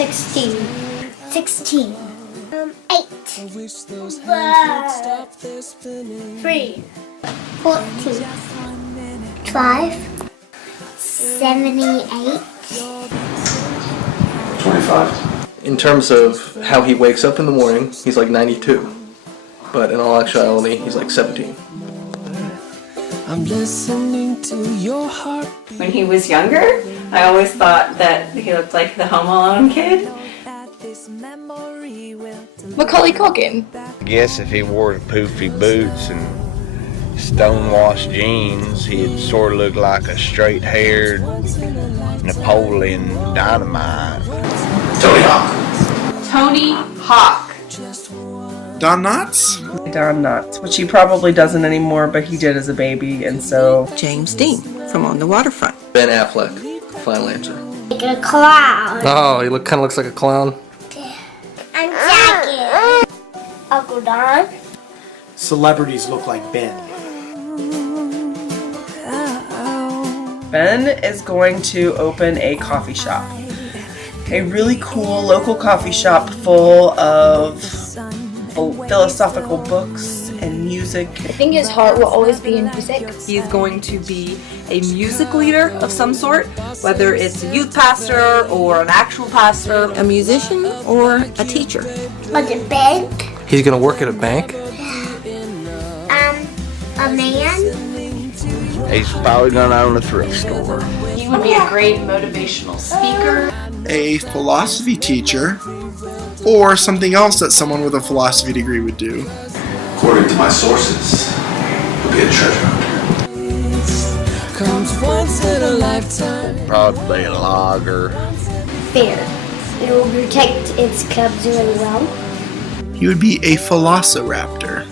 16. 16. 8. 3. 14. 5. 78. 25. In terms of how he wakes up in the morning, he's like 92. But in all actuality, he's like 17. I'm listening to your heart. When he was younger, I always thought that he looked like the Home Alone kid. Macaulay Culkin. I guess if he wore the poofy boots and stonewashed jeans, he'd sort of look like a straight-haired Napoleon Dynamite. Tony Hawk. Tony Hawk. Don Knotts? Don Knotts, which he probably doesn't anymore, but he did as a baby, and so... James Dean from On the Waterfront. Ben Affleck. Final answer. Like a clown. Oh, he kind of looks like a clown. I'm Jackie. Uncle Don. Celebrities look like Ben. Ben is going to open a coffee shop. A really cool local coffee shop full of philosophical books and music. I think his heart will always be in music. He's going to be a music leader of some sort, whether it's a youth pastor or an actual pastor, a musician or a teacher. At the bank. He's gonna work at a bank? A man. He's probably gonna own a thrift store. He would be a great motivational speaker. A philosophy teacher. Or something else that someone with a philosophy degree would do. According to my sources, he'll be a treasure hunter. Comes once in a lifetime. Probably a logger. Fair. It will protect its cubs really well. He would be a velociraptor.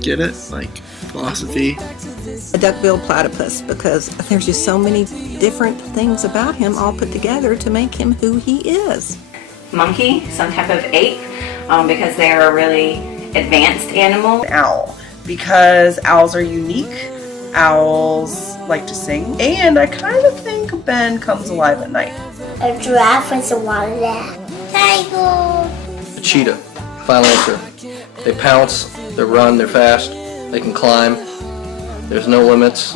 Get it? Like philosophy. A duck-billed platypus, because there's just so many different things about him all put together to make him who he is. Monkey, some type of ape, because they are a really advanced animal. Owl, because owls are unique. Owls like to sing, and I kind of think Ben comes alive at night. A giraffe is a lot of that. Tiger. A cheetah. Final answer. They pounce, they run, they're fast, they can climb. There's no limits.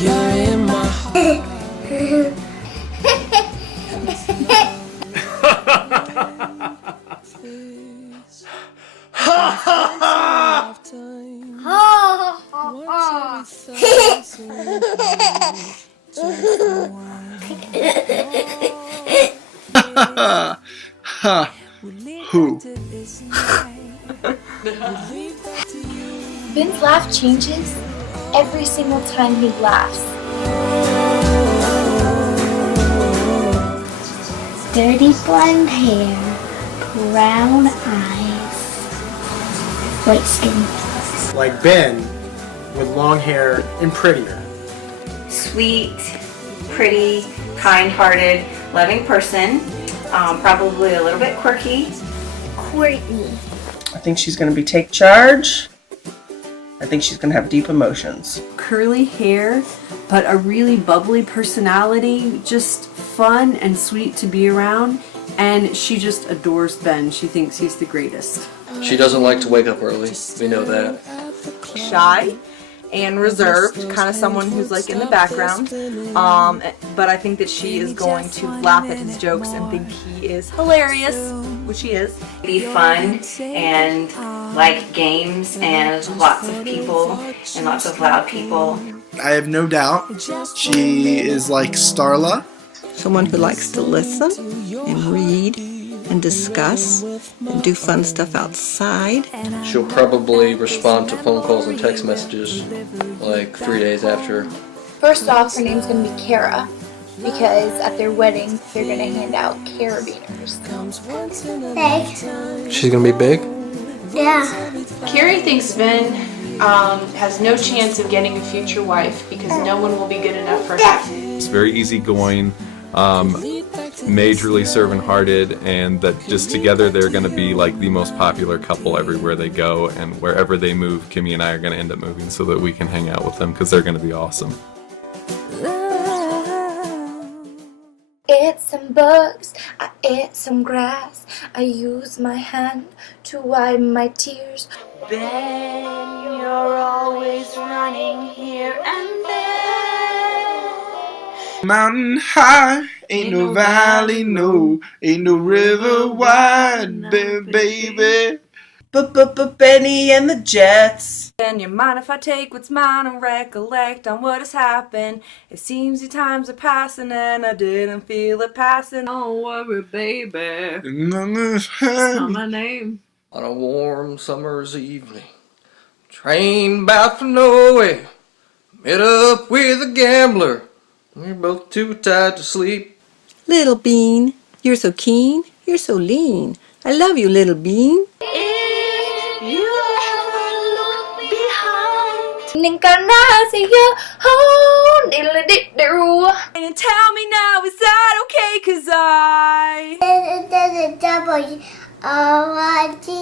You're in my heart. Who? Ben's laugh changes every single time he laughs. Dirty blonde hair, brown eyes, white skin. Like Ben, with long hair and prettier. Sweet, pretty, kind-hearted, loving person. Probably a little bit quirky. Courtney. I think she's going to be take charge. I think she's going to have deep emotions. Curly hair, but a really bubbly personality, just fun and sweet to be around, and she just adores Ben. She thinks he's the greatest. She doesn't like to wake up early. We know that. Shy and reserved, kind of someone who's like in the background, but I think that she is going to laugh at his jokes and think he is hilarious, which he is. Be fun and like games and lots of people and lots of loud people. I have no doubt she is like Starla. Someone who likes to listen and read and discuss and do fun stuff outside. She'll probably respond to phone calls and text messages like 3 days after. First off, her name's going to be Kara, because at their wedding, they're going to hand out carabiners. Big. She's gonna be big? Yeah. Carrie thinks Ben has no chance of getting a future wife because no one will be good enough for him. It's very easygoing, majorly servant-hearted, and that just together they're going to be like the most popular couple everywhere they go, and wherever they move, Kimmy and I are going to end up moving so that we can hang out with them because they're going to be awesome. ate some bugs, I ate some grass, I used my hand to wipe my tears. Ben, you're always running here and there. Mountain high, ain't no valley, no, ain't no river wide, baby. Benny and the Jets. And you mind if I take what's mine and recollect on what has happened? It seems the times are passing and I didn't feel it passing. Don't worry, baby. That's not my name. On a warm summer's evening, train bound for nowhere, met up with a gambler. We're both too tired to sleep. Little bean, you're so keen, you're so lean. I love you, little bean. Encarnacio, oh, diddle-diddle. And tell me now, is that okay? 'Cause I W-O-R-D,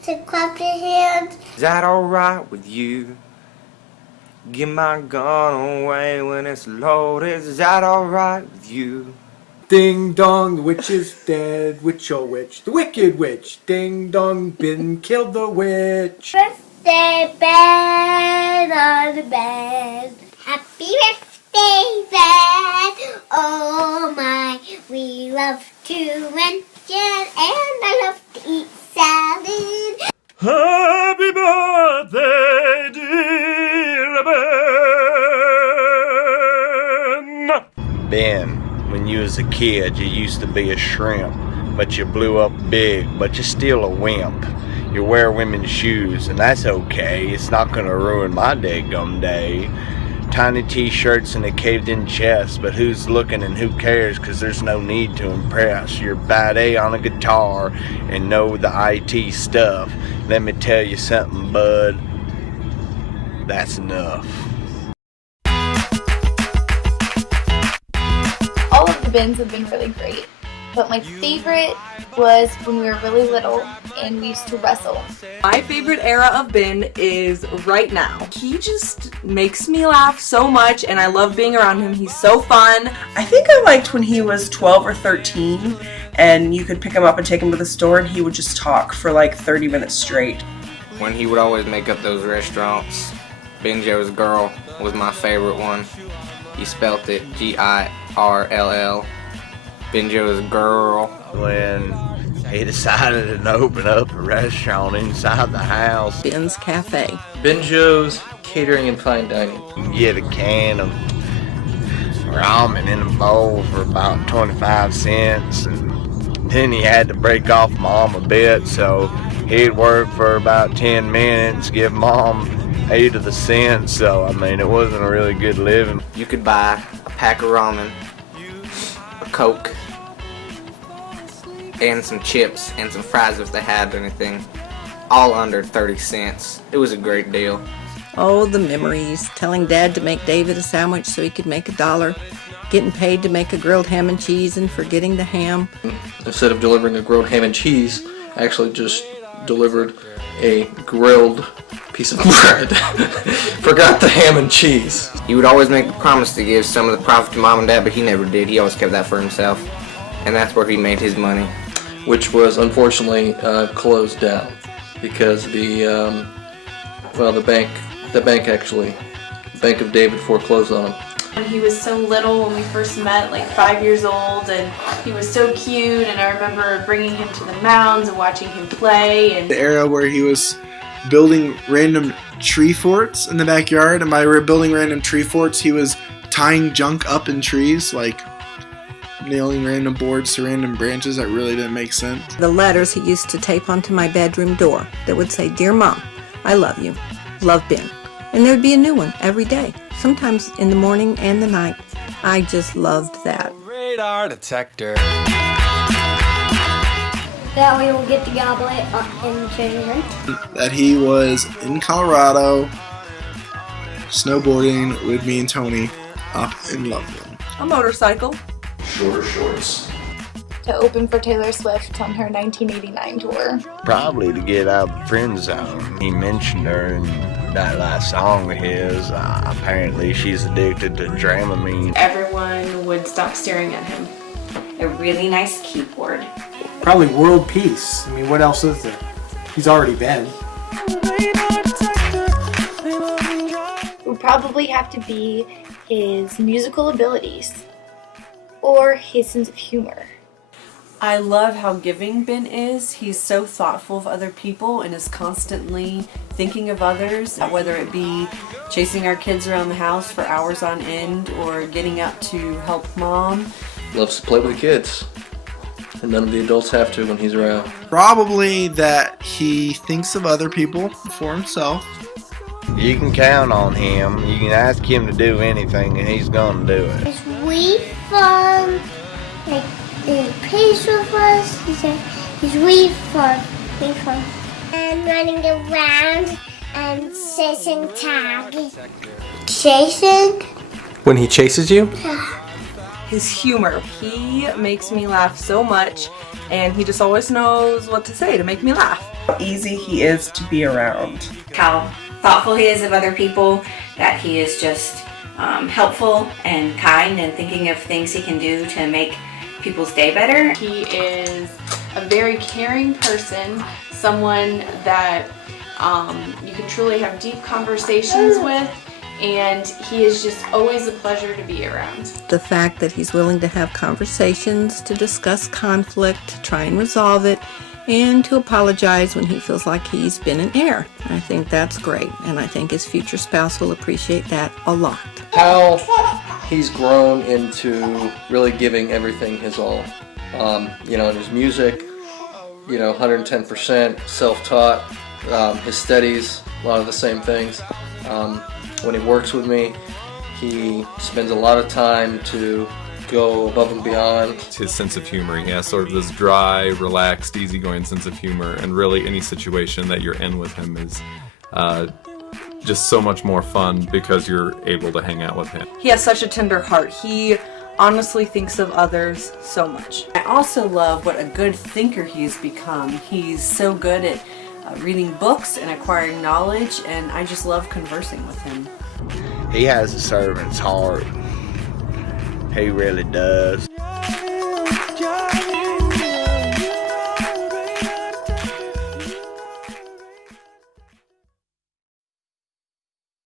so clap your hands. Is that alright with you? Give my gun away when it's loaded. Is that alright with you? Ding dong, the witch is dead. Witch, oh witch, the wicked witch. Ding dong, Ben killed the witch. Birthday, Ben on the bed. Happy birthday, Ben. Oh my, we love to mention and I love to eat salad. Happy birthday, dear Ben. Ben, when you was a kid, you used to be a shrimp, but you blew up big, but you're still a wimp. You wear women's shoes, and that's okay. It's not gonna ruin my daggum day. Tiny t-shirts and a caved-in chest, but who's looking and who cares, 'cause there's no need to impress. You're bad A on a guitar and know the IT stuff. Let me tell you something, bud. That's enough. All of the bins have been really great, but my favorite was when we were really little and we used to wrestle. My favorite era of Ben is right now. He just makes me laugh so much and I love being around him. He's so fun. I think I liked when he was 12 or 13 and you could pick him up and take him to the store and he would just talk for like 30 minutes straight. When he would always make up those restaurants. Benjo's Girl was my favorite one. He spelt it G-I-R-L-L. Benjo's Girl. When he decided to open up a restaurant inside the house. Ben's Cafe. Benjo's Catering and Fine Dining. You can get a can of ramen in a bowl for about 25 cents, and then he had to break off Mom a bit, so he'd work for about 10 minutes, give Mom 8 of the cents, so I mean it wasn't a really good living. You could buy a pack of ramen, a Coke, and some chips and some fries if they had anything, all under 30 cents. It was a great deal. Oh, the memories. Telling Dad to make David a sandwich so he could make $1. Getting paid to make a grilled ham and cheese and forgetting the ham. Instead of delivering a grilled ham and cheese, I actually just delivered a grilled piece of bread. Forgot the ham and cheese. He would always make the promise to give some of the profit to Mom and Dad, but he never did. He always kept that for himself. And that's where he made his money. Which was unfortunately closed down because the Bank of David foreclosed on him. When he was so little when we first met, like 5 years old, and he was so cute, and I remember bringing him to the mounds and watching him play. And The era where he was building random tree forts in the backyard, and by building random tree forts, he was tying junk up in trees, like nailing random boards to random branches that really didn't make sense. The letters he used to tape onto my bedroom door that would say, "Dear Mom, I love you. Love, Ben." And there'd be a new one every day, sometimes in the morning and the night. I just loved that. Radar detector. That way we'll get the goblet in the treasure hunt. That he was in Colorado snowboarding with me and Tony up in Loveland. A motorcycle. Shorter shorts. To open for Taylor Swift on her 1989 tour. Probably to get out of the friend zone. He mentioned her in that last song of his. Apparently she's addicted to Dramamine. everyone would stop staring at him. a really nice keyboard. Probably world peace. I mean, what else is there? He's already been. Would probably have to be his musical abilities or his sense of humor. I love how giving Ben is. He's so thoughtful of other people and is constantly thinking of others, whether it be chasing our kids around the house for hours on end or getting out to help Mom. Loves to play with the kids, and none of the adults have to when he's around. Probably that he thinks of other people before himself. You can count on him. You can ask him to do anything and he's gonna do it. It's really fun. Like, he plays with us. He's really fun. Really fun. And running around and chasing tag. Chasing? When he chases you? His humor. He makes me laugh so much, and he just always knows what to say to make me laugh. How easy he is to be around. How thoughtful he is of other people, that he is just helpful and kind and thinking of things he can do to make people's day better. He is a very caring person, someone that you can truly have deep conversations with, and he is just always a pleasure to be around. The fact that he's willing to have conversations, to discuss conflict, to try and resolve it, and to apologize when he feels like he's been in error. I think that's great, and I think his future spouse will appreciate that a lot. How he's grown into really giving everything his all. In his music, 110%, self-taught, his studies, a lot of the same things. When he works with me, he spends a lot of time to go above and beyond. His sense of humor, he has sort of this dry, relaxed, easygoing sense of humor, and really any situation that you're in with him is just so much more fun because you're able to hang out with him. He has such a tender heart. He honestly thinks of others so much. I also love what a good thinker he's become. He's so good at reading books and acquiring knowledge, and I just love conversing with him. He has a servant's heart. He really does.